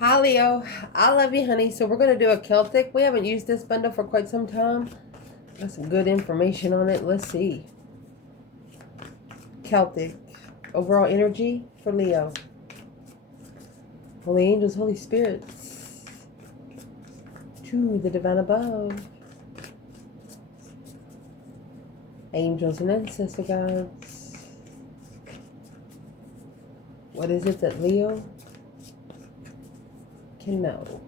Hi Leo, I love you honey. So we're going to do a Celtic. We haven't used this bundle for quite some time. Got some good information on it. Let's see. Celtic. Overall energy for Leo. Holy angels, holy spirits. To the divine above. Angels and ancestor gods. What is it that Leo can know?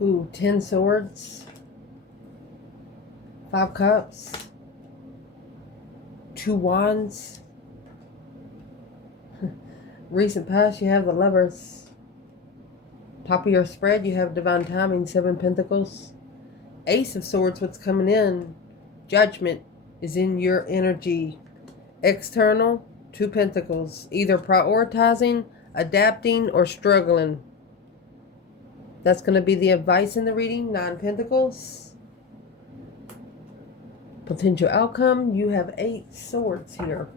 Ooh, 10 swords, 5 cups, 2 wands. Recent past, you have the lovers. Top of your spread, you have divine timing, 7 pentacles. Ace of swords, what's coming in? Judgment is in your energy. External, 2 pentacles. Either prioritizing, adapting, or struggling. That's going to be the advice in the reading. 9 pentacles. Potential outcome, you have 8 swords here.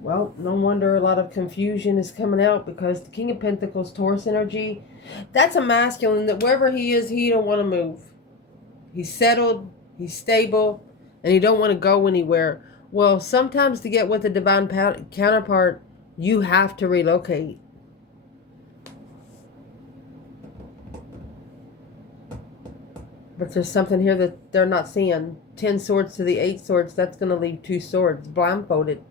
Well, no wonder a lot of confusion is coming out, because the King of Pentacles, Taurus energy, that's a masculine that wherever he is, he don't want to move. He's settled, he's stable, and he don't want to go anywhere. Well, sometimes to get with the divine counterpart, you have to relocate. But there's something here that they're not seeing. 10 swords to the 8 swords, that's going to leave 2 swords blindfolded.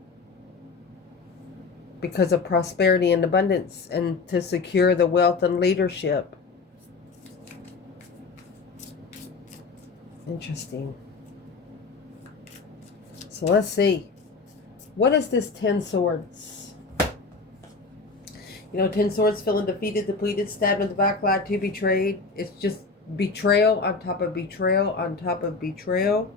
Because of prosperity and abundance, and to secure the wealth and leadership. Interesting. So let's see. What is this 10 swords? You know, 10 swords, feeling defeated, depleted, stabbed in the back, lied to, betrayed. It's just betrayal on top of betrayal on top of betrayal.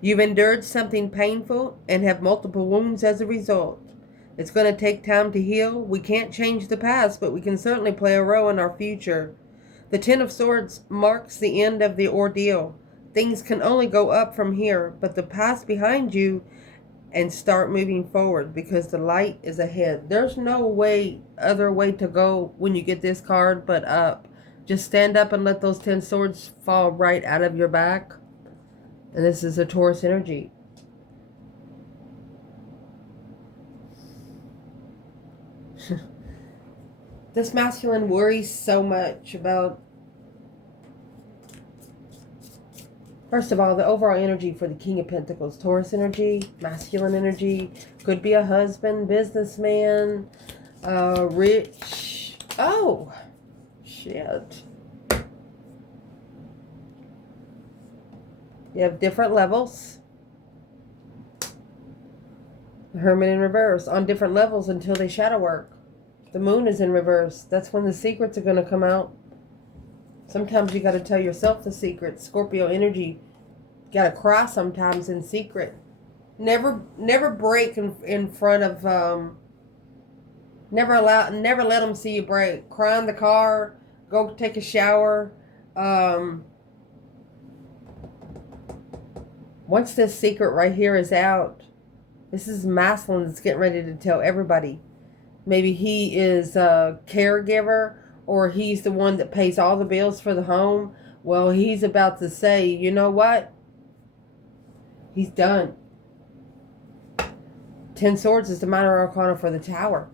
You've endured something painful and have multiple wounds as a result. It's going to take time to heal. We can't change the past, but we can certainly play a role in our future. The 10 of Swords marks the end of the ordeal. Things can only go up from here, but the past behind you and start moving forward, because the light is ahead. There's no other way to go when you get this card but up. Just stand up and let those 10 swords fall right out of your back. And this is a Taurus energy. This masculine worries so much about, first of all, the overall energy for the King of Pentacles. Taurus energy, masculine energy. Could be a husband, businessman, rich. Oh, shit. You have different levels. The Hermit in reverse. On different levels until they shadow work. The moon is in reverse. That's when the secrets are going to come out. Sometimes you got to tell yourself the secrets. Scorpio energy. You got to cry sometimes in secret. Never break in front of, never let them see you break. Cry in the car. Go take a shower. Once this secret right here is out, this is masculine that's getting ready to tell everybody. Maybe he is a caregiver, or he's the one that pays all the bills for the home. Well, he's about to say, you know what? He's done. 10 swords is the minor arcana for the Tower.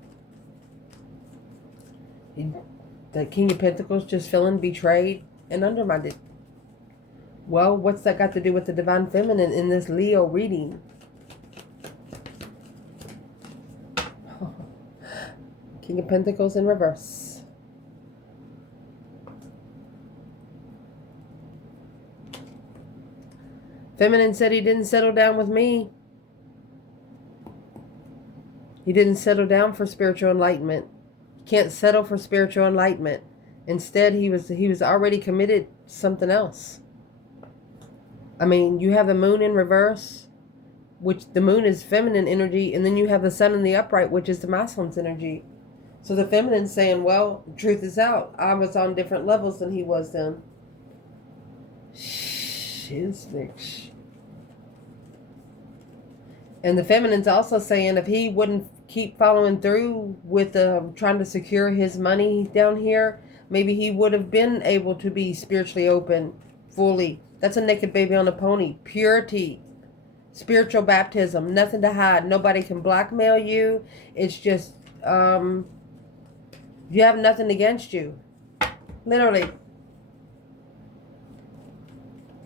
The King of Pentacles just feeling betrayed and undermined. Well, what's that got to do with the Divine Feminine in this Leo reading? King of Pentacles in reverse. Feminine said he didn't settle down with me. He didn't settle down for spiritual enlightenment. You can't settle for spiritual enlightenment. Instead, he was already committed to something else. I mean, you have the moon in reverse, which the moon is feminine energy, and then you have the sun in the upright, which is the masculine's energy. So the feminine's saying, well, the truth is out. I was on different levels than he was then. statistics. And the feminine's also saying if he wouldn't keep following through with trying to secure his money down here, maybe he would have been able to be spiritually open fully. That's a naked baby on a pony. Purity. Spiritual baptism. Nothing to hide. Nobody can blackmail you. It's just, you have nothing against you. Literally.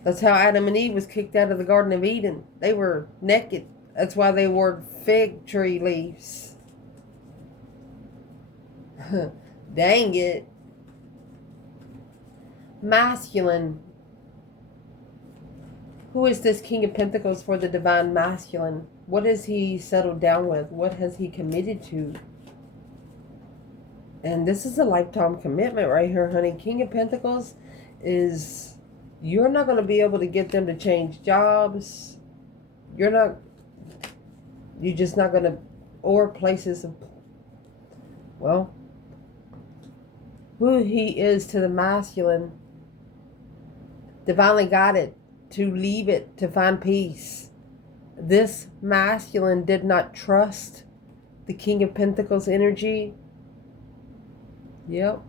That's how Adam and Eve was kicked out of the Garden of Eden. They were naked. That's why they wore fig tree leaves. Dang it. Masculine. Who is this King of Pentacles for the divine masculine? What has he settled down with? What has he committed to? And this is a lifetime commitment right here, honey. King of Pentacles is, you're not going to be able to get them to change jobs. You're just not going to, or places of, well, who he is to the masculine, divinely guided to leave it, to find peace. This masculine did not trust the King of Pentacles energy. Yep.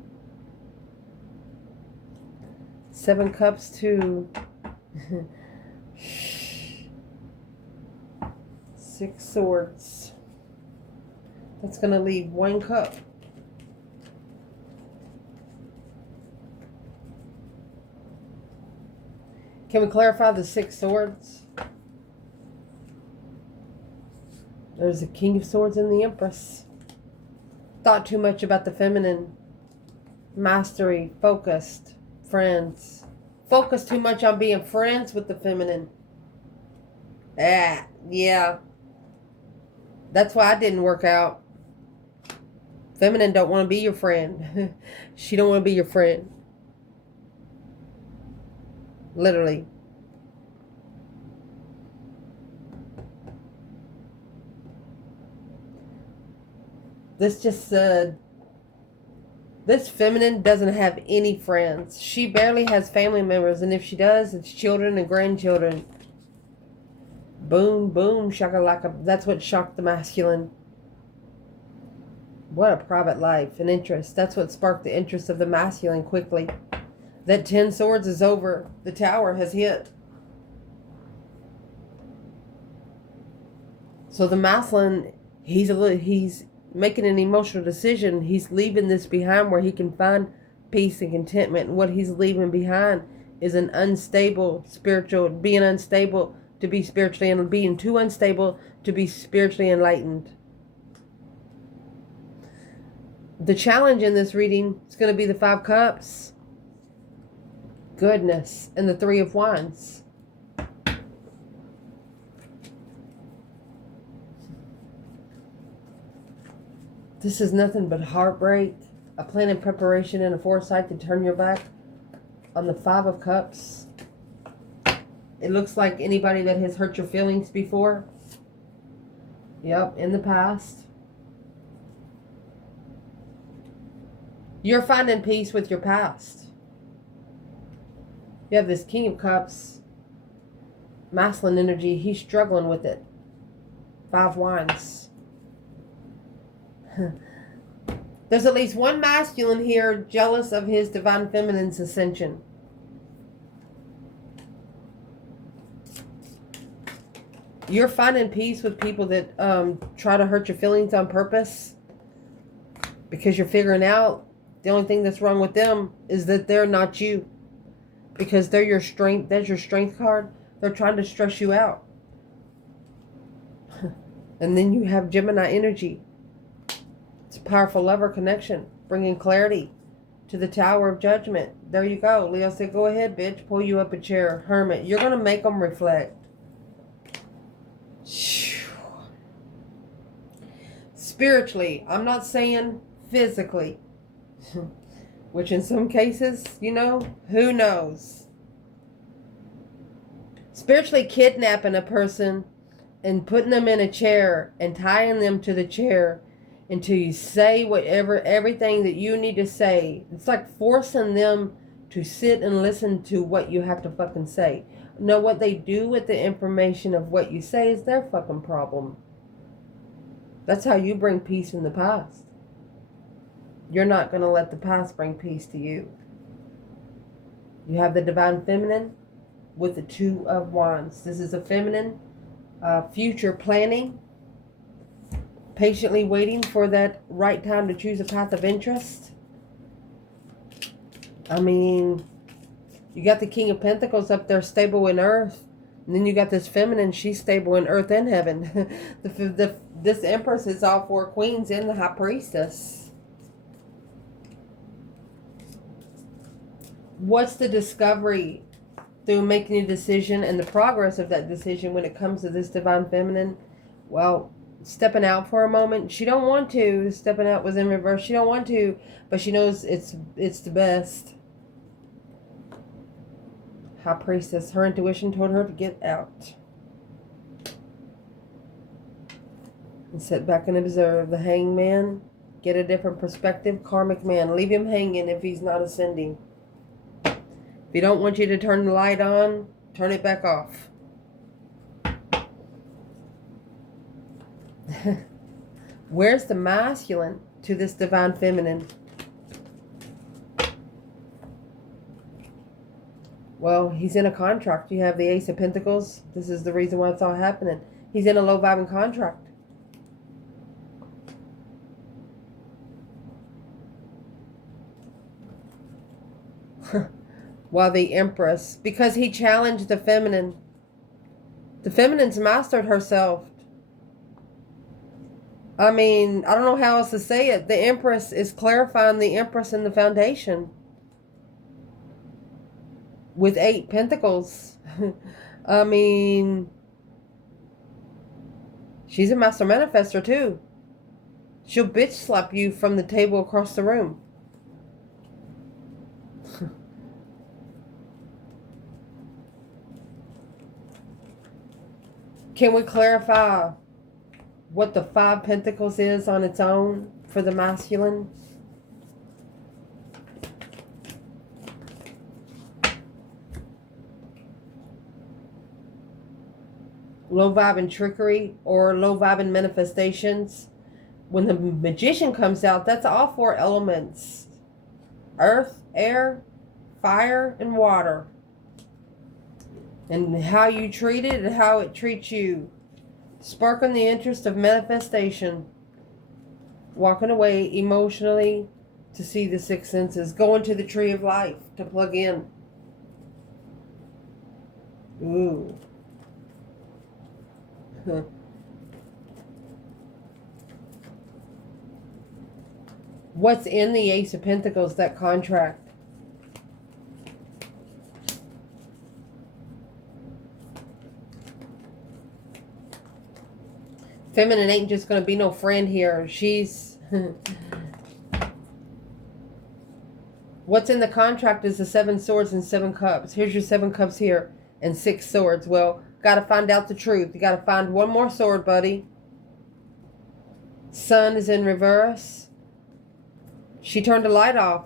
7 cups to 6 swords. That's going to leave 1 cup. Can we clarify the 6 swords? There's the King of Swords and the Empress. Thought too much about the feminine. Mastery, focused, friends. Focused too much on being friends with the feminine. Yeah. That's why I didn't work out. Feminine don't want to be your friend. She don't want to be your friend. Literally. This just said, this feminine doesn't have any friends. She barely has family members, and if she does, it's children and grandchildren. Boom, boom, shakalaka. That's what shocked the masculine. What a private life and interest. That's what sparked the interest of the masculine quickly. That 10 swords is over. The tower has hit. So the masculine, he's making an emotional decision. He's leaving this behind where he can find peace and contentment. And what he's leaving behind is an unstable spiritual, being unstable to be spiritually, and being too unstable to be spiritually enlightened. The challenge in this reading is going to be the 5 cups. Goodness, and the 3 of Wands. This is nothing but heartbreak, a plan and preparation, and a foresight to turn your back on the 5 of Cups. It looks like anybody that has hurt your feelings before. Yep, in the past. You're finding peace with your past. You have this King of Cups, masculine energy. He's struggling with it. 5 Wands. There's at least one masculine here jealous of his divine feminine's ascension. You're finding peace with people that try to hurt your feelings on purpose, because you're figuring out the only thing that's wrong with them is that they're not you. Because they're your strength. That's your strength card. They're trying to stress you out. And then you have Gemini energy. It's a powerful lover connection, bringing clarity to the Tower of Judgment. There you go. Leo said, go ahead, bitch. Pull you up a chair. Hermit. You're going to make them reflect. Spiritually. I'm not saying physically. Which in some cases, you know, who knows? Spiritually kidnapping a person and putting them in a chair and tying them to the chair until you say everything that you need to say. It's like forcing them to sit and listen to what you have to fucking say. Know what they do with the information of what you say is their fucking problem. That's how you bring peace in the past. You're not going to let the past bring peace to you. You have the Divine Feminine with the Two of Wands. This is a feminine future planning, patiently waiting for that right time to choose a path of interest. I mean, you got the King of Pentacles up there stable in earth. And then you got this feminine, she's stable in earth and heaven. This Empress is all four queens and the High Priestess. What's the discovery through making a decision and the progress of that decision when it comes to this Divine Feminine? Well, stepping out for a moment. She don't want to. Stepping out was in reverse. She don't want to, but she knows it's the best. High Priestess. Her intuition told her to get out. And sit back and observe. The Hangman. Get a different perspective. Karmic man. Leave him hanging if he's not ascending. If he don't want you to turn the light on, turn it back off. Where's the masculine to this Divine Feminine? Well, he's in a contract. You have the Ace of Pentacles. This is the reason why it's all happening. He's in a low-vibing contract. While the Empress, because he challenged the feminine. The feminine's mastered herself. I mean, I don't know how else to say it. The Empress is clarifying the Empress in the foundation. With 8 Pentacles. I mean, she's a master manifester too. She'll bitch slap you from the table across the room. Can we clarify what the 5 Pentacles is on its own for the masculine? Low vibe and trickery or low vibe and manifestations. When the Magician comes out, that's all 4 elements. Earth, air, fire, and water. And how you treat it and how it treats you. Sparking the interest of manifestation. Walking away emotionally to see the 6 senses. Going to the tree of life to plug in. Ooh. What's in the Ace of Pentacles, that contract? Feminine ain't just going to be no friend here. She's... What's in the contract is the 7 swords and 7 cups. Here's your 7 cups here and 6 swords. Well, got to find out the truth. You got to find one more sword, buddy. Sun is in reverse. She turned the light off.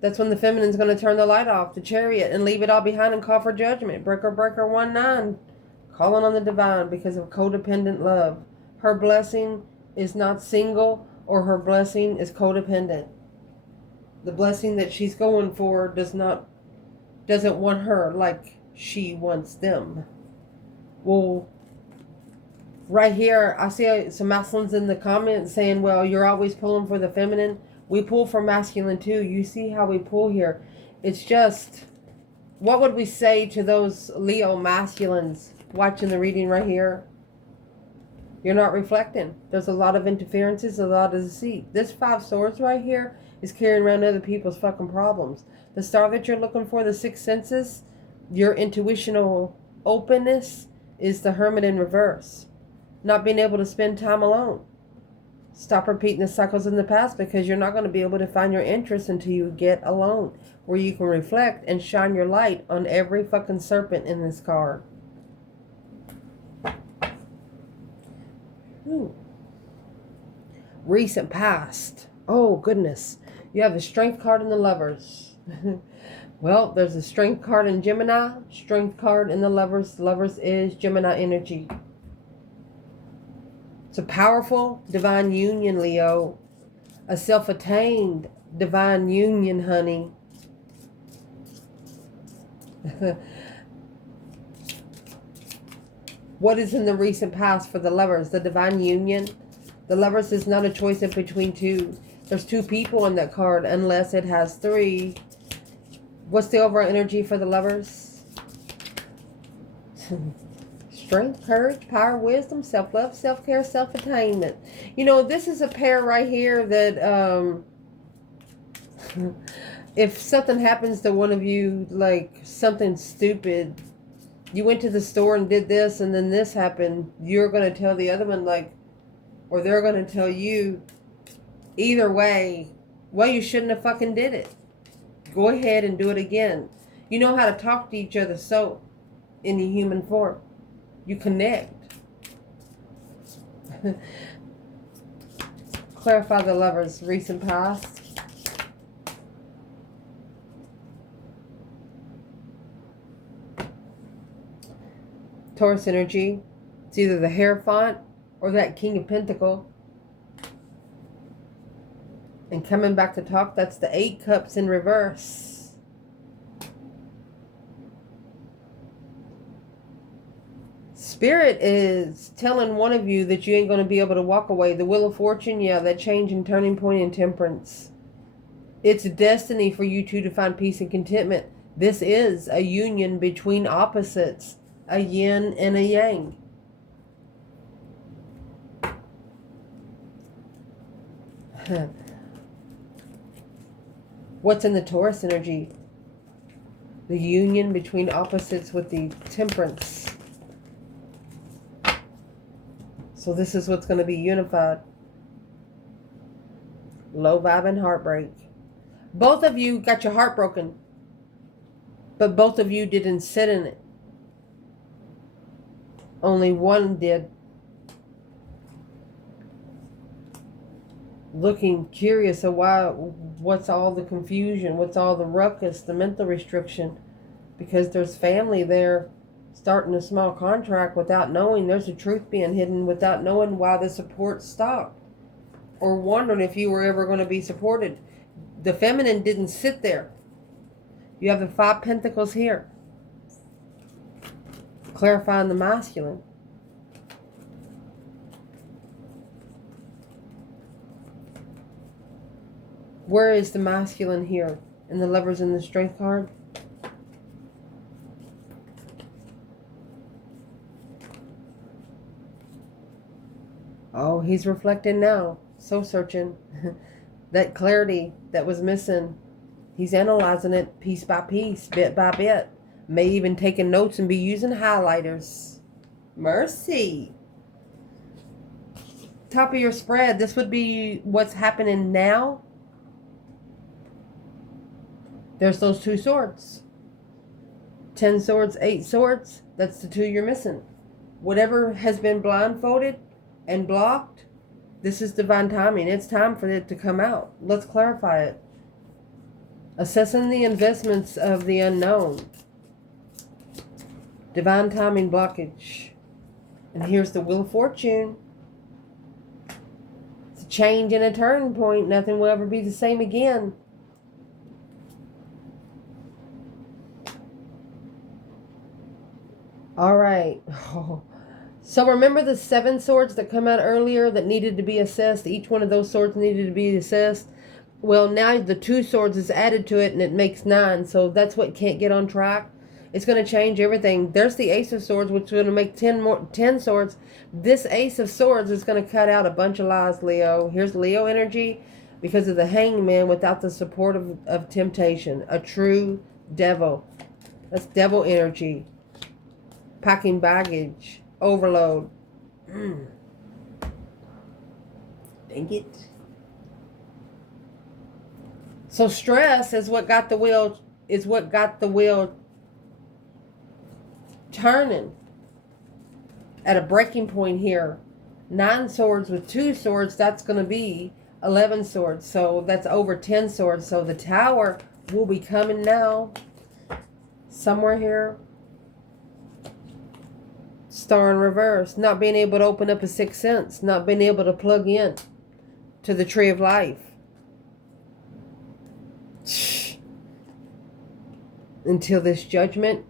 That's when the feminine's going to turn the light off, the Chariot, and leave it all behind and call for judgment. Breaker, breaker, 1-9. Calling on the divine because of codependent love. Her blessing is not single, or her blessing is codependent. The blessing that she's going for doesn't want her like she wants them. Well, right here, I see some masculines in the comments saying, well, you're always pulling for the feminine. We pull for masculine too. You see how we pull here. It's just, what would we say to those Leo masculines watching the reading right here? You're not reflecting. There's a lot of interferences, a lot of deceit. This 5 swords right here is carrying around other people's fucking problems. The star that you're looking for, the 6 senses, your intuitional openness, is the Hermit in reverse. Not being able to spend time alone. Stop repeating the cycles in the past, because you're not going to be able to find your interest until you get alone, where you can reflect and shine your light on every fucking serpent in this card. Ooh. Recent past. Oh, goodness. You have the Strength card and the Lovers. Well, there's a strength card in Gemini, strength card in the Lovers. Lovers is Gemini energy. It's a powerful divine union, Leo. A self-attained divine union, honey. What is in the recent past for the Lovers? The divine union. The Lovers is not a choice in between two. There's two people on that card unless it has three. What's the overall energy for the Lovers? Strength, courage, power, wisdom, self-love, self-care, self-attainment. You know, this is a pair right here that if something happens to one of you, like something stupid, you went to the store and did this and then this happened, you're going to tell the other one, like, or they're going to tell you, either way, well, you shouldn't have fucking did it. Go ahead and do it again. You know how to talk to each other so in the human form. You connect. Clarify the Lovers' recent past. Taurus energy. It's either the Hierophant or that King of Pentacles. And coming back to talk, that's the 8 Cups in reverse. Spirit is telling one of you that you ain't going to be able to walk away. The Wheel of Fortune, yeah, that change and turning point in Temperance. It's a destiny for you two to find peace and contentment. This is a union between opposites, a yin and a yang. What's in the Taurus energy? The union between opposites with the Temperance. So this is what's going to be unified. Low vibe and heartbreak. Both of you got your heart broken. But both of you didn't sit in it. Only one did. Looking curious of what's all the confusion, what's all the ruckus, the mental restriction. Because there's family there starting a small contract without knowing. There's a truth being hidden without knowing why the support stopped. Or wondering if you were ever going to be supported. The feminine didn't sit there. You have the 5 Pentacles here. Clarifying the masculine. Where is the masculine here? And the Lovers in the Strength card? Oh, he's reflecting now. So searching. That clarity that was missing. He's analyzing it piece by piece, bit by bit. May even taking notes and be using highlighters. Mercy. Top of your spread. This would be what's happening now. There's those 2 swords. 10 swords, 8 swords. That's the 2 you're missing. Whatever has been blindfolded and blocked, this is divine timing. It's time for it to come out. Let's clarify it. Assessing the investments of the unknown. Divine timing blockage. And here's the Wheel of Fortune. It's a change and a turning point. Nothing will ever be the same again. All right. So remember the 7 swords that come out earlier that needed to be assessed? Each one of those swords needed to be assessed. Well, now the 2 swords is added to it and it makes 9. So that's what can't get on track. It's going to change everything. There's the Ace of Swords, which is going to make 10 swords. This Ace of Swords is going to cut out a bunch of lies, Leo. Here's Leo energy because of the Hangman without the support of temptation. A true devil. That's devil energy. Packing baggage. Overload. Dang it. So stress is what got the wheel turning at a breaking point here. 9 swords with 2 swords, that's going to be 11 swords. So that's over 10 swords. So the Tower will be coming now. Somewhere here. Star in reverse. Not being able to open up a sixth sense. Not being able to plug in to the tree of life. Until this judgment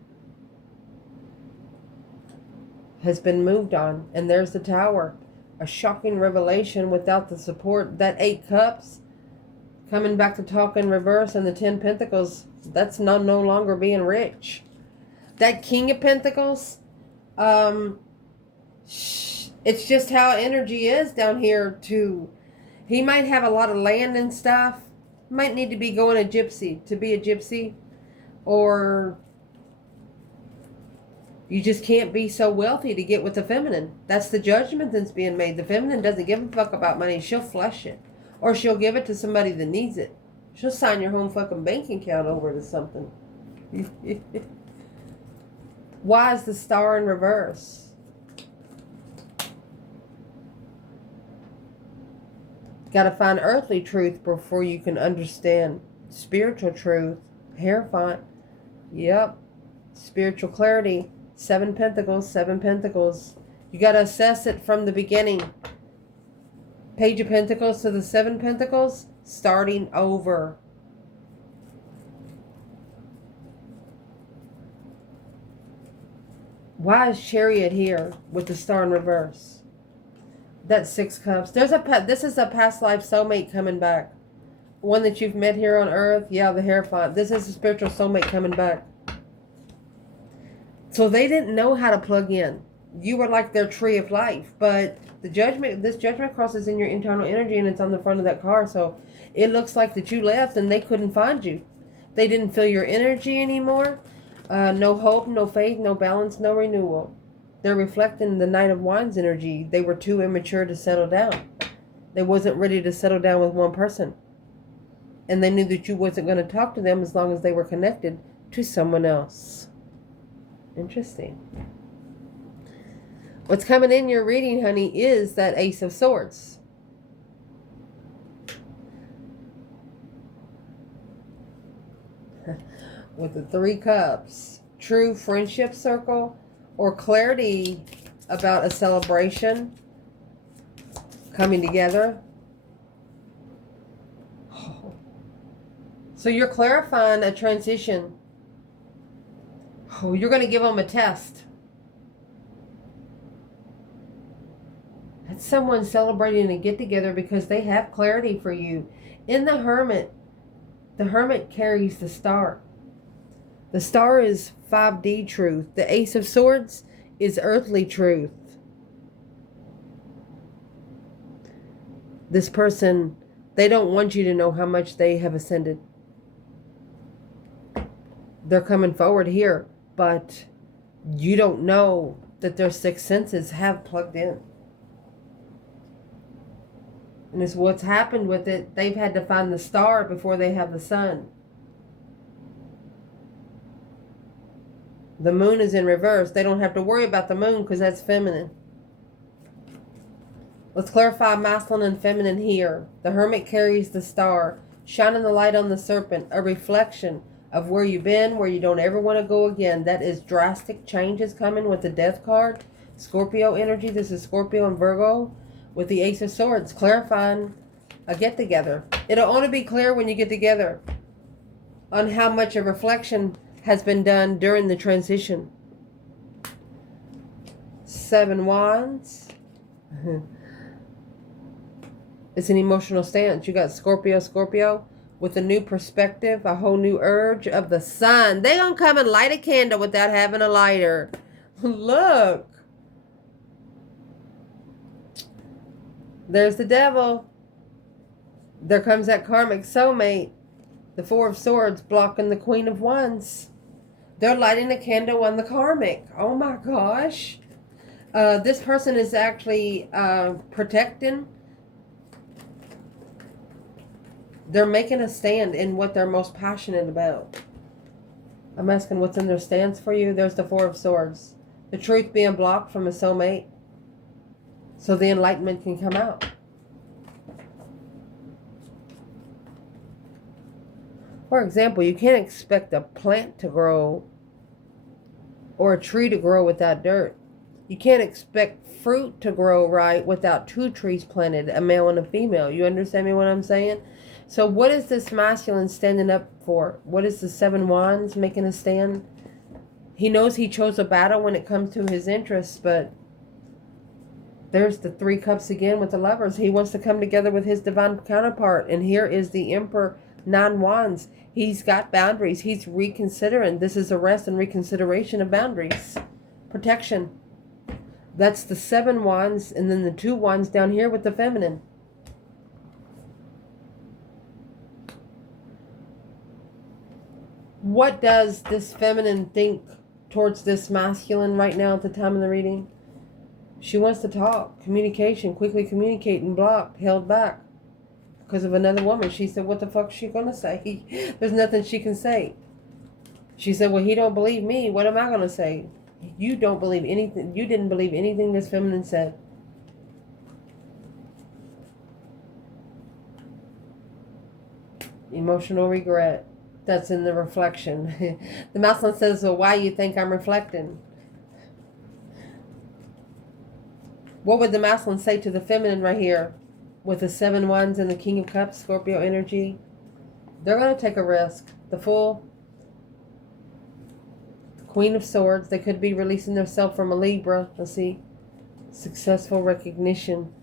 has been moved on. And there's the Tower. A shocking revelation without the support. That 8 cups coming back to talk in reverse, and the 10 pentacles. That's no longer being rich. That King of Pentacles. It's just how energy is down here too. He might have a lot of land and stuff. Might need to be going to be a gypsy. Or you just can't be so wealthy to get with the feminine. That's the judgment that's being made. The feminine doesn't give a fuck about money. She'll flush it. Or she'll give it to somebody that needs it. She'll sign your home fucking bank account over to something. Why is the Star in reverse? Got to find earthly truth before you can understand spiritual truth. Hierophant. Yep. Spiritual clarity. 7 pentacles, 7 pentacles. You got to assess it from the beginning. Page of Pentacles to the 7 pentacles. Starting over. Why is Chariot here with the Star in reverse? That's 6 cups. This is a past life soulmate coming back. One that you've met here on earth. Yeah, the Hierophant. This is a spiritual soulmate coming back. So they didn't know how to plug in. You were like their tree of life. But this judgment cross is in your internal energy, and it's on the front of that car. So it looks like that you left and they couldn't find you. They didn't feel your energy anymore. No hope, no faith, no balance, no renewal. They're reflecting the Knight of Wands energy. They were too immature to settle down. They wasn't ready to settle down with one person. And they knew that you wasn't going to talk to them as long as they were connected to someone else. Interesting. What's coming in your reading, honey, is that Ace of Swords. With the 3 cups. True friendship circle or clarity about a celebration coming together. So you're clarifying a transition. Oh, you're going to give them a test. That's someone celebrating a get-together because they have clarity for you. In the Hermit carries the Star. The Star is 5D truth. The Ace of Swords is earthly truth. This person, they don't want you to know how much they have ascended. They're coming forward here, but you don't know that their 6 senses have plugged in. And it's what's happened with it. They've had to find the star before they have the sun. The moon is in reverse. They don't have to worry about the moon because that's feminine. Let's clarify masculine and feminine here. The Hermit carries the Star, shining the light on the serpent, a reflection of where you've been, where you don't ever want to go again. That is drastic changes coming with the Death card. Scorpio energy. This is Scorpio and Virgo with the Ace of Swords, clarifying a get-together. It'll only be clear when you get together on how much a reflection has been done during the transition. 7 Wands. It's an emotional stance. You got Scorpio with a new perspective, a whole new urge of the sun. They gonna come and light a candle without having a lighter. Look. There's the Devil. There comes that karmic soulmate. The 4 of Swords blocking the Queen of Wands. They're lighting a candle on the karmic. Oh my gosh. This person is actually protecting. They're making a stand in what they're most passionate about. I'm asking what's in their stance for you. There's the 4 of Swords. The truth being blocked from a soulmate. So the enlightenment can come out. For example, you can't expect a plant to grow or a tree to grow without dirt. You can't expect fruit to grow right without two trees planted, a male and a female. You understand me what I'm saying? So what is this masculine standing up for? What is the 7 wands making a stand? He knows he chose a battle when it comes to his interests, but there's the 3 cups again with the lovers. He wants to come together with his divine counterpart. And here is the emperor, 9 wands. He's got boundaries. He's reconsidering. This is a rest and reconsideration of boundaries. Protection. That's the 7 wands, and then the 2 wands down here with the feminine. What does this feminine think towards this masculine right now at the time of the reading? She wants to talk, communication, quickly communicate, and blocked, held back because of another woman. She said, what the fuck is she going to say? There's nothing she can say. She said, well, he don't believe me. What am I going to say? You don't believe anything. You didn't believe anything this feminine said. Emotional regret. That's in the reflection. The masculine says, well, why you think I'm reflecting? What would the masculine say to the feminine right here with the 7 wands and the King of Cups, Scorpio energy? They're going to take a risk. The Fool, Queen of Swords. They could be releasing themselves from a Libra. Let's see. Successful recognition.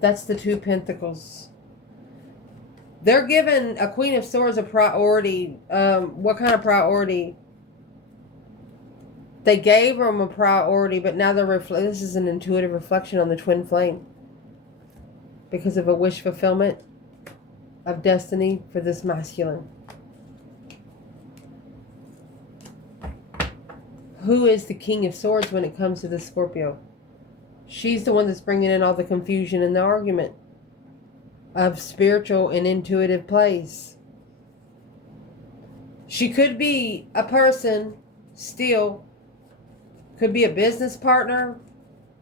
That's the 2 Pentacles. They're giving a Queen of Swords a priority. What kind of priority? They gave them a priority, but now they're this is an intuitive reflection on the twin flame. Because of a wish fulfillment of destiny for this masculine. Who is the King of Swords when it comes to the Scorpio? She's the one that's bringing in all the confusion and the argument of spiritual and intuitive plays. She could be a person still. Could be a business partner,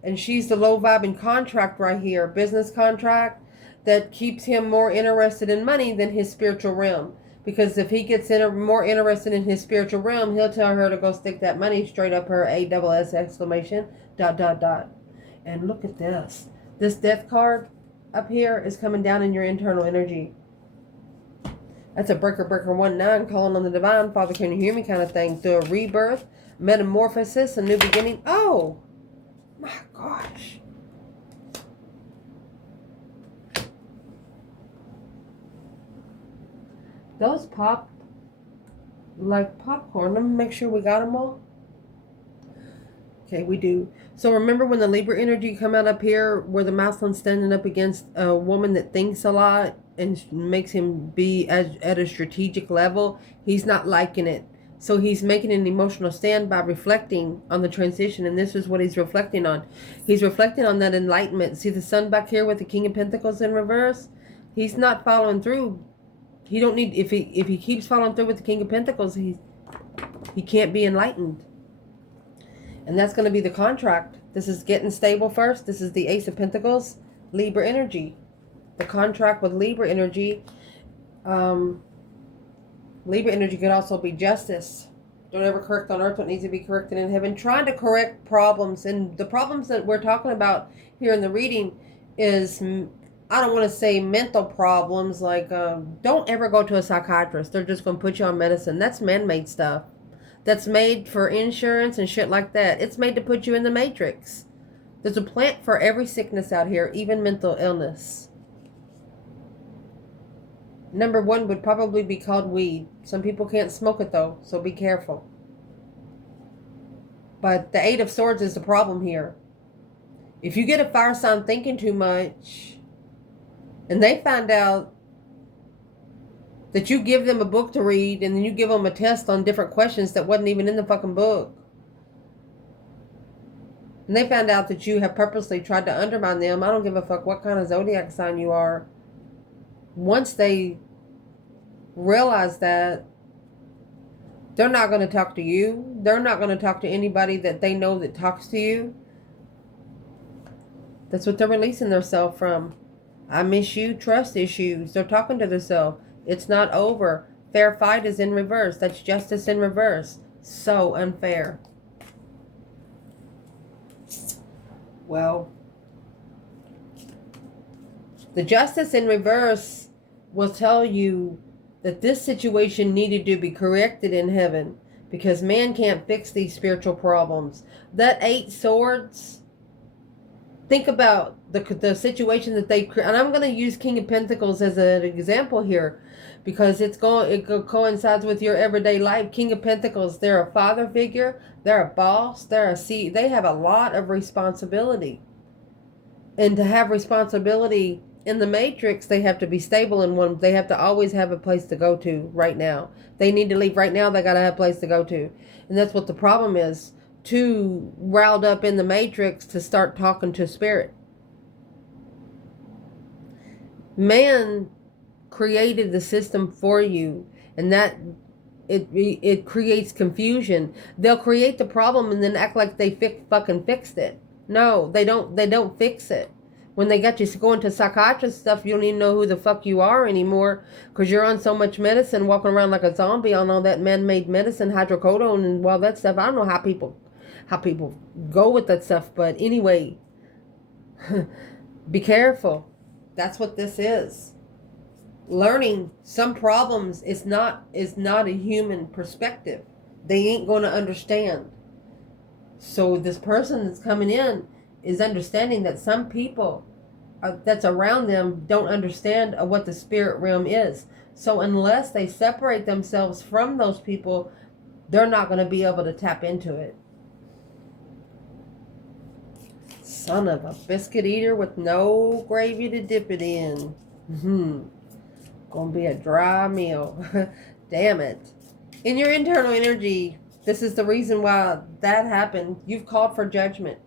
and she's the low vibing contract right here, business contract that keeps him more interested in money than his spiritual realm. Because if he gets more interested in his spiritual realm, he'll tell her to go stick that money straight up her ASS exclamation ... And look at this. This death card up here is coming down in your internal energy. That's a breaker 1-9 calling on the divine. Father, can you hear me kind of thing. Through a rebirth, metamorphosis, a new beginning. Oh my gosh. Those pop like popcorn. Let me make sure we got them all. Okay, we do. So remember when the Libra energy come out up here where the masculine standing up against a woman that thinks a lot and makes him be at a strategic level? He's not liking it. So he's making an emotional stand by reflecting on the transition, and this is what he's reflecting on. He's reflecting on that enlightenment. See the sun back here with the King of Pentacles in reverse? He's not following through. He don't need, if he keeps following through with the King of Pentacles, he can't be enlightened. And that's going to be the contract. This is getting stable first. This is the Ace of Pentacles, Libra energy. The contract with Libra energy. Libra energy could also be justice. Don't ever correct on earth what needs to be corrected in heaven. Trying to correct problems. And the problems that we're talking about here in the reading is, I don't want to say mental problems. Like, don't ever go to a psychiatrist. They're just going to put you on medicine. That's man-made stuff. That's made for insurance and shit like that. It's made to put you in the matrix. There's a plant for every sickness out here, even mental illness. Number 1 would probably be called weed. Some people can't smoke it though, so be careful. But the 8 of Swords is the problem here. If you get a fire sign thinking too much, and they find out that you give them a book to read, and then you give them a test on different questions that wasn't even in the fucking book, and they found out that you have purposely tried to undermine them, I don't give a fuck what kind of zodiac sign you are. Once they realize that, they're not going to talk to you. They're not going to talk to anybody that they know that talks to you. That's what they're releasing themselves from. I miss you, trust issues. They're talking to themselves. It's not over. Fair fight is in reverse. That's justice in reverse. So unfair. Well, the justice in reverse will tell you that this situation needed to be corrected in heaven because man can't fix these spiritual problems. That 8 swords, think about the situation that they, and I'm going to use King of Pentacles as an example here because it coincides with your everyday life. King of Pentacles, they're a father figure, they're a boss, they have a lot of responsibility. And to have responsibility in the matrix, they have to be stable in one. They have to always have a place to go to right now. They need to leave right now. They got to have a place to go to. And that's what the problem is. Too riled up in the matrix to start talking to spirit. Man created the system for you, and that it creates confusion. They'll create the problem and then act like they fucking fixed it. No, they don't. They don't fix it. When they got you going to psychiatrist stuff, you don't even know who the fuck you are anymore because you're on so much medicine, walking around like a zombie on all that man-made medicine, hydrocodone, and all that stuff. I don't know how people go with that stuff, but anyway, be careful. That's what this is. Learning some problems is not a human perspective. They ain't going to understand. So this person that's coming in is understanding that some people that's around them don't understand what the spirit realm is. So unless they separate themselves from those people, they're not going to be able to tap into it. Son of a biscuit eater with no gravy to dip it in. Gonna be a dry meal. Damn it. In your internal energy, this is the reason why that happened. You've called for judgment.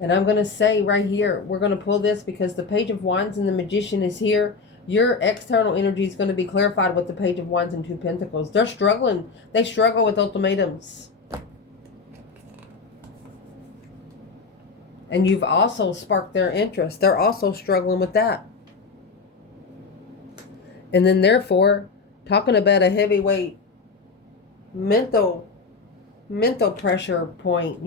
And I'm going to say right here, we're going to pull this because the Page of Wands and the Magician is here. Your external energy is going to be clarified with the Page of Wands and 2 Pentacles. They're struggling. They struggle with ultimatums. And you've also sparked their interest. They're also struggling with that. And then therefore, talking about a heavyweight mental pressure point,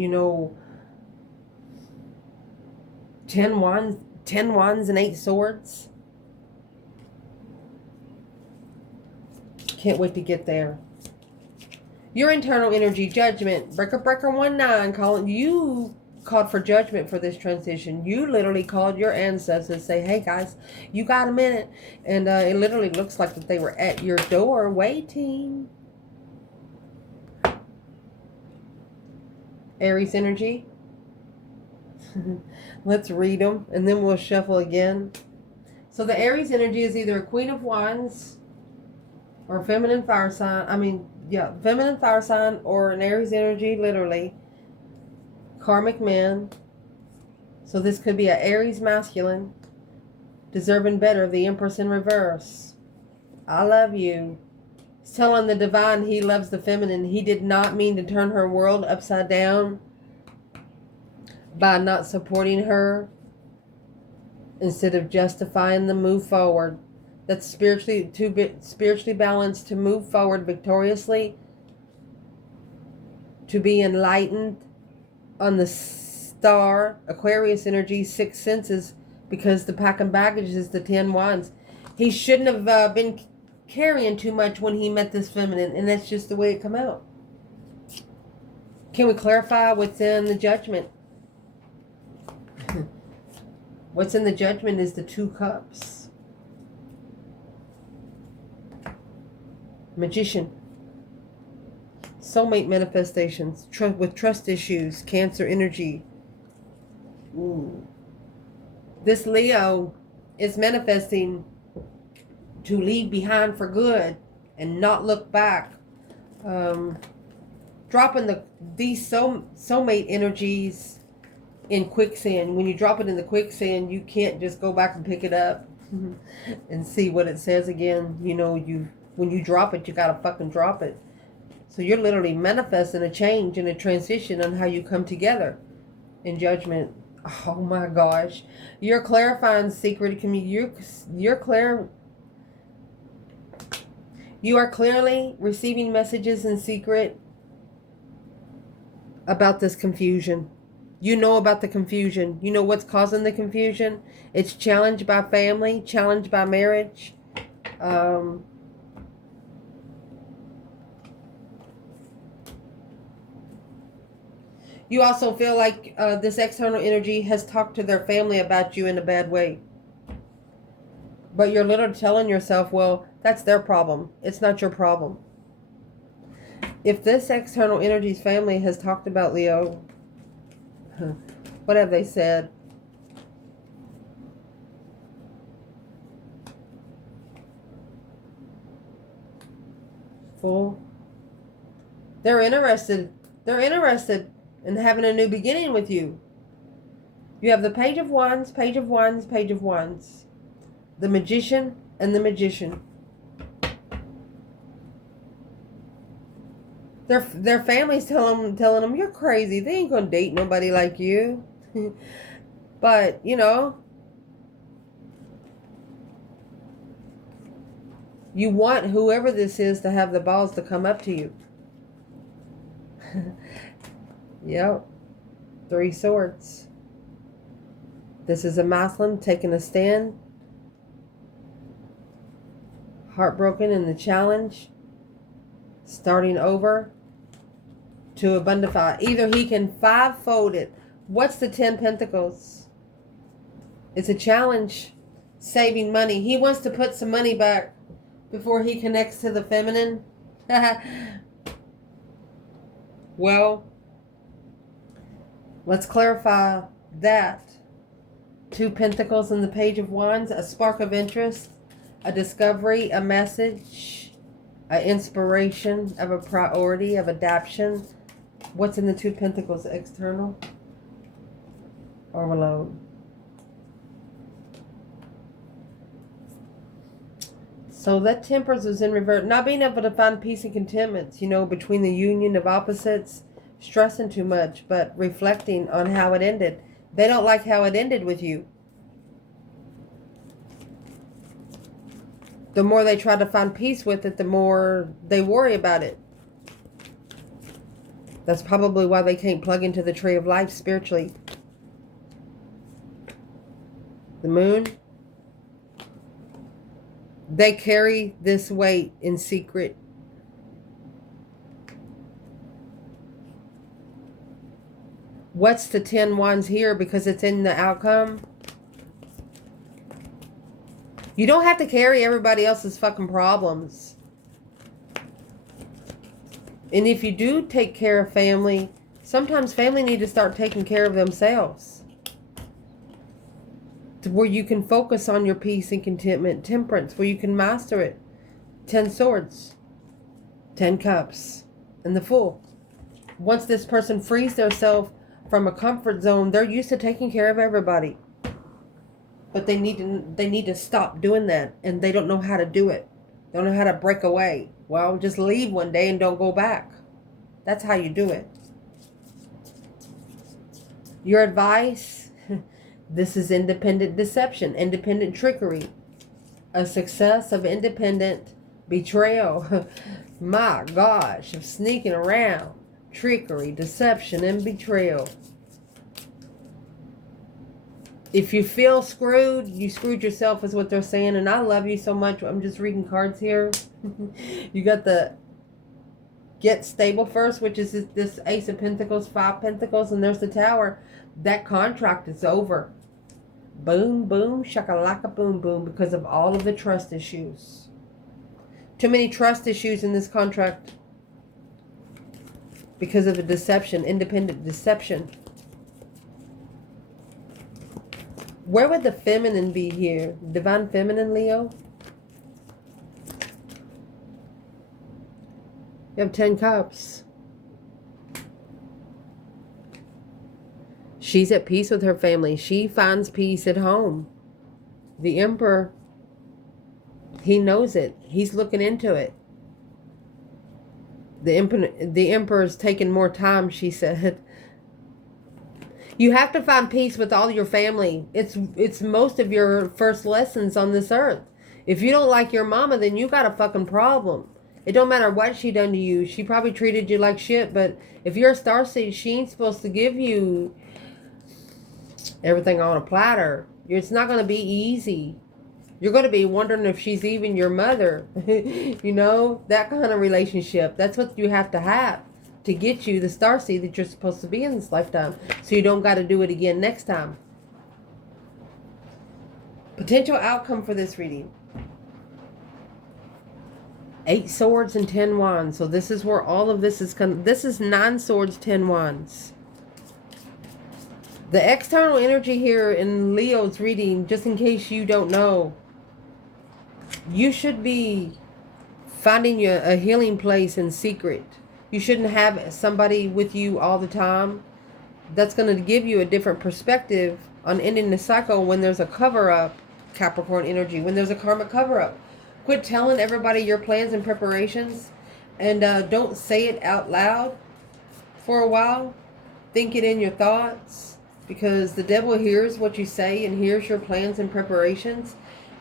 10 wands and 8 swords. Can't wait to get there. Your internal energy, judgment. Breaker 19 calling you. Called for judgment for this transition. You literally called your ancestors, say, hey guys, you got a minute? And it literally looks like that they were at your door waiting. Aries energy. Let's read them and then we'll shuffle again. So the Aries energy is either a Queen of Wands or a feminine fire sign. Feminine fire sign or an Aries energy, literally. Karmic man. So this could be an Aries masculine. Deserving better. The Empress in reverse. I love you. He's telling the divine he loves the feminine. He did not mean to turn her world upside down by not supporting her instead of justifying the move forward. That's spiritually balanced to move forward victoriously, to be enlightened on the star. Aquarius energy, 6 senses, because the pack and baggage is the 10 wands. He shouldn't have been carrying too much when he met this feminine, and that's just the way it come out. Can we clarify what's in the judgment? What's in the judgment is the 2 cups. Magician. Soulmate manifestations. With trust issues. Cancer energy. Ooh. This Leo is manifesting to leave behind for good and not look back. Dropping these soulmate energies in quicksand. When you drop it in the quicksand, you can't just go back and pick it up and see what it says again. When you drop it, you gotta fucking drop it. So you're literally manifesting a change and a transition on how you come together in judgment. Oh my gosh. You're clarifying secret community. You are clearly receiving messages in secret about this confusion. You know about the confusion. You know what's causing the confusion. It's challenged by family, challenged by marriage. You also feel like this external energy has talked to their family about you in a bad way. But you're literally telling yourself, well, that's their problem. It's not your problem. If this external energy's family has talked about Leo, what have they said? Fool. They're interested. They're interested in having a new beginning with you. You have the Page of Wands, Page of Wands, Page of Wands. The Magician and the Magician. Their family's telling them, you're crazy. They ain't gonna date nobody like you. But, you know, you want whoever this is to have the balls to come up to you. Yep. 3 swords. This is a masculine taking a stand. Heartbroken in the challenge. Starting over to abundify. Either he can 5-fold it. What's the 10 Pentacles? It's a challenge. Saving money. He wants to put some money back before he connects to the feminine. Well, let's clarify that. 2 Pentacles and the Page of Wands. A spark of interest. A discovery. A message. An inspiration of a priority. Of adaptation. What's in the 2 Pentacles? External. Overload. So that Temperance was in reverse. Not being able to find peace and contentment, you know, between the union of opposites. Stressing too much, but reflecting on how it ended. They don't like how it ended with you. The more they try to find peace with it, the more they worry about it. That's probably why they can't plug into the tree of life spiritually. The Moon. They carry this weight in secret. What's the 10 Wands here? Because it's in the outcome. You don't have to carry everybody else's fucking problems. And if you do take care of family, sometimes family need to start taking care of themselves. To where you can focus on your peace and contentment. Temperance, where you can master it. 10 Swords. 10 Cups. And the Fool. Once this person frees themselves from a comfort zone, they're used to taking care of everybody. But they need to stop doing that. And they don't know how to do it. They don't know how to break away. Well, just leave one day and don't go back. That's how you do it. Your advice? This is independent deception, independent trickery. A success of independent betrayal. My gosh, of sneaking around. Trickery, deception, and betrayal. If you feel screwed, you screwed yourself is what they're saying. And I love you so much. I'm just reading cards here. You got the Get Stable First, which is this Ace of Pentacles, 5 Pentacles, and there's the Tower. That contract is over. Boom, boom, shakalaka, boom, boom, because of all of the trust issues. Too many trust issues in this contract. Because of the deception, independent deception. Where would the feminine be here? Divine feminine, Leo? You have 10 Cups. She's at peace with her family. She finds peace at home. The Emperor, he knows it. He's looking into it. The Emperor's taking more time, she said. You have to find peace with all your family. It's most of your first lessons on this earth. If you don't like your mama, then you got a fucking problem. It don't matter what she done to you. She probably treated you like shit, but if you're a starseed, she ain't supposed to give you everything on a platter. It's not going to be easy. You're going to be wondering if she's even your mother. You know, that kind of relationship. That's what you have to get you the starseed that you're supposed to be in this lifetime. So you don't got to do it again next time. Potential outcome for this reading. 8 swords and 10 wands. So this is where all of this is coming. This is 9 swords, 10 wands. The external energy here in Leo's reading, just in case you don't know, you should be finding you a healing place in secret. You shouldn't have somebody with you all the time. That's going to give you a different perspective on ending the cycle when there's a cover-up, Capricorn energy, when there's a karmic cover-up. Quit telling everybody your plans and preparations, and don't say it out loud for a while. Think it in your thoughts, because the devil hears what you say and hears your plans and preparations,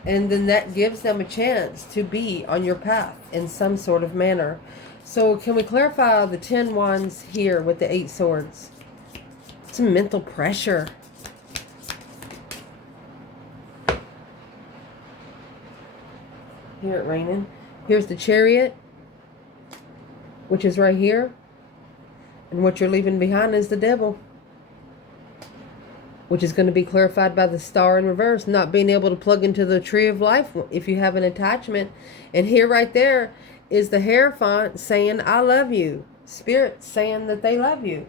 and then that gives them a chance to be on your path in some sort of manner. So can we clarify the 10 wands here with the 8 swords? Some mental pressure. Hear it raining. Here's the Chariot, which is right here. And what you're leaving behind is the devil, which is going to be clarified by the star in reverse, not being able to plug into the tree of life if you have an attachment. And here right there is the Hierophant saying, I love you. Spirit saying that they love you.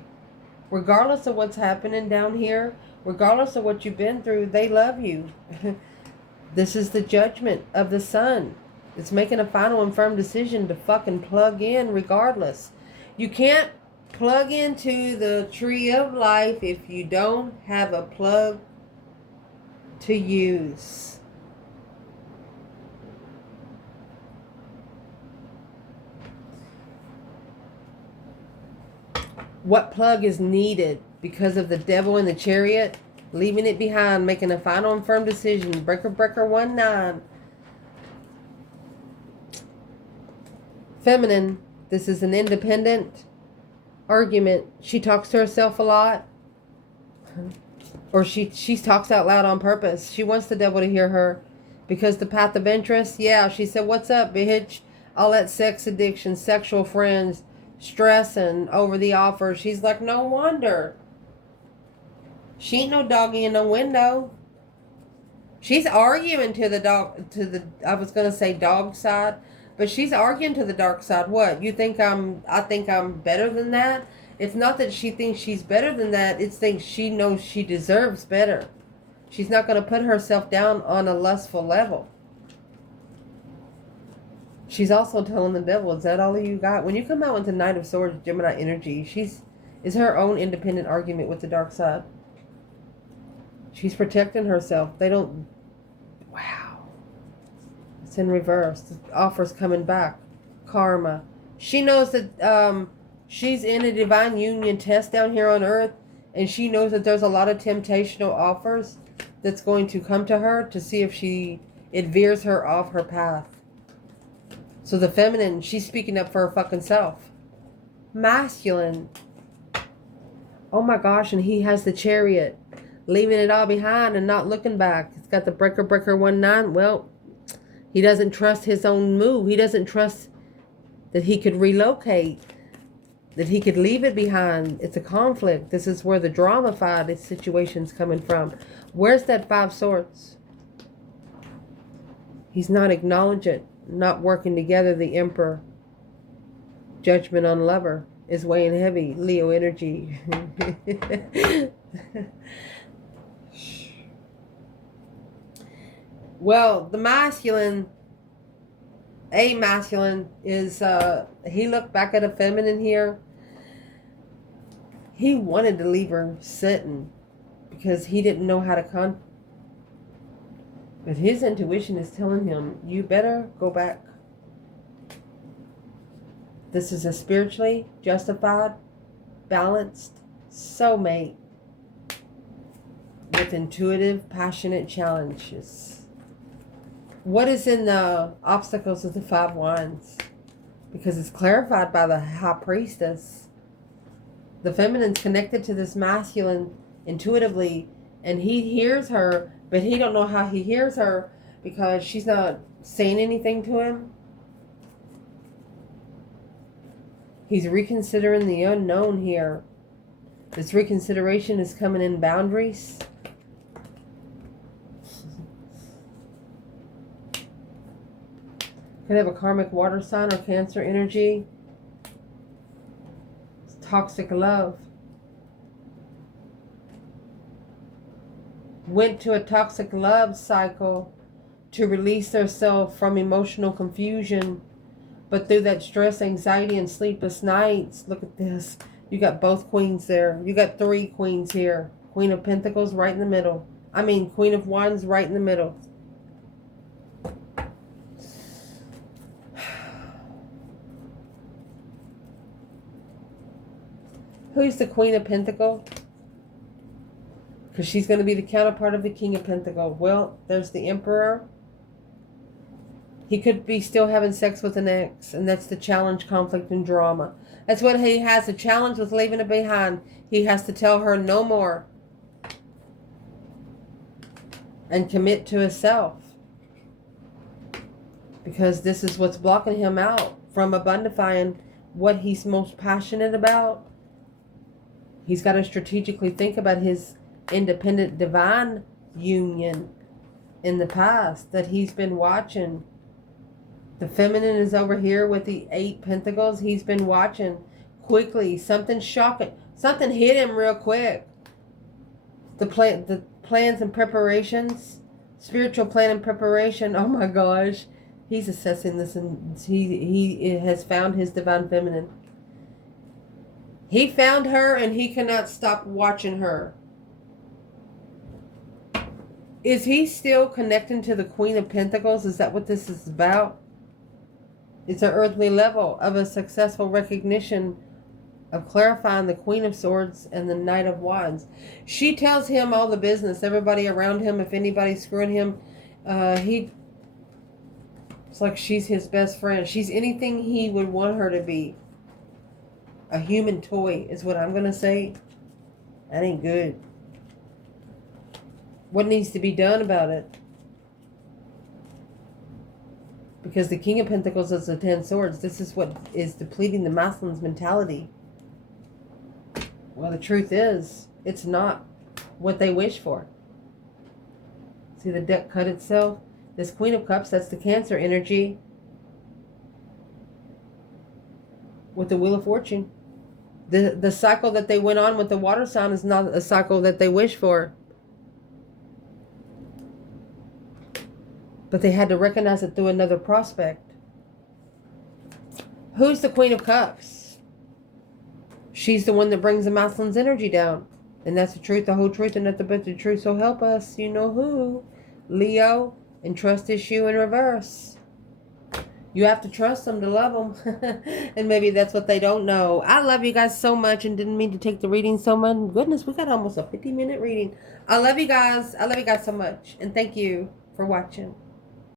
Regardless of what's happening down here, regardless of what you've been through, they love you. This is the judgment of the sun. It's making a final and firm decision to fucking plug in regardless. You can't plug into the tree of life if you don't have a plug to use. What plug is needed because of the devil in the Chariot? Leaving it behind, making a final and firm decision. Breaker 1-9. Feminine. This is an independent argument. She talks to herself a lot. Or she talks out loud on purpose. She wants the devil to hear her. Because the path of interest, yeah, she said, what's up, bitch? All that sex addiction, sexual friends, stressing over the offer. She's like, no wonder. She ain't no doggy in no window. She's arguing to the I was going to say dog side, but she's arguing to the dark side. What? You think I think I'm better than that? It's not that she thinks she's better than that. It's thinks she knows she deserves better. She's not going to put herself down on a lustful level. She's also telling the devil, is that all you got? When you come out with the Knight of Swords, Gemini energy, is her own independent argument with the dark side. She's protecting herself. They don't... Wow. It's in reverse. The offer's coming back. Karma. She knows that she's in a divine union test down here on earth. And she knows that there's a lot of temptational offers that's going to come to her to see if it veers her off her path. So the feminine, she's speaking up for her fucking self. Masculine. Oh my gosh, and he has the Chariot. Leaving it all behind and not looking back. It's got the breaker 1-9. Well, he doesn't trust his own move. He doesn't trust that he could relocate, that he could leave it behind. It's a conflict. This is where the drama-fied situation's coming from. Where's that 5 swords? He's not acknowledging, not working together. The Emperor. Judgment on lover is weighing heavy. Leo energy. Well, the masculine, a masculine is, he looked back at a feminine here. He wanted to leave her sitting because he didn't know how to but his intuition is telling him, you better go back. This is a spiritually justified, balanced soulmate with intuitive, passionate challenges. What is in the obstacles of the 5 wands? because it's clarified by the High Priestess. The feminine's connected to this masculine intuitively, and he hears her, but he don't know how he hears her because she's not saying anything to him. He's reconsidering the unknown here. This reconsideration is coming in boundaries. Could have a karmic water sign or Cancer energy. It's toxic love. Went to a toxic love cycle to release themselves from emotional confusion. But through that stress, anxiety, and sleepless nights, look at this. You got both queens there. You got 3 queens here. Queen of Pentacles right in the middle. I mean, Queen of Wands right in the middle. Who's the Queen of Pentacles? Because she's going to be the counterpart of the King of Pentacles. Well, there's the Emperor. He could be still having sex with an ex, and that's the challenge, conflict, and drama. That's what he has, a challenge with leaving it behind. He has to tell her no more and commit to himself, because this is what's blocking him out from abundifying what he's most passionate about. He's got to strategically think about his independent divine union in the past that he's been watching. The feminine is over here with the 8 pentacles. He's been watching quickly. Something shocking. Something hit him real quick. The plans and preparations. Spiritual plan and preparation. Oh my gosh. He's assessing this, and he has found his divine feminine. He found her, and he cannot stop watching her. Is he still connecting to the Queen of Pentacles? Is that what this is about? It's an earthly level of a successful recognition of clarifying the Queen of Swords and the Knight of Wands. She tells him all the business. Everybody around him, if anybody's screwing him, it's like she's his best friend. She's anything he would want her to be. A human toy is what I'm going to say. That ain't good. What needs to be done about it? Because the King of Pentacles is the 10 swords. This is what is depleting the masculine's mentality. Well, the truth is, it's not what they wish for. See the deck cut itself? This Queen of Cups, that's the Cancer energy. With the Wheel of Fortune. The cycle that they went on with the water sign is not a cycle that they wish for. But they had to recognize it through another prospect. Who's the Queen of Cups? She's the one that brings the masculine's energy down. And that's the truth, the whole truth, and nothing but the truth. So help us. You know who? Leo. And trust issue in reverse. You have to trust them to love them. And maybe that's what they don't know. I love you guys so much, and didn't mean to take the reading so much. Goodness, we got almost a 50-minute reading. I love you guys. I love you guys so much. And thank you for watching.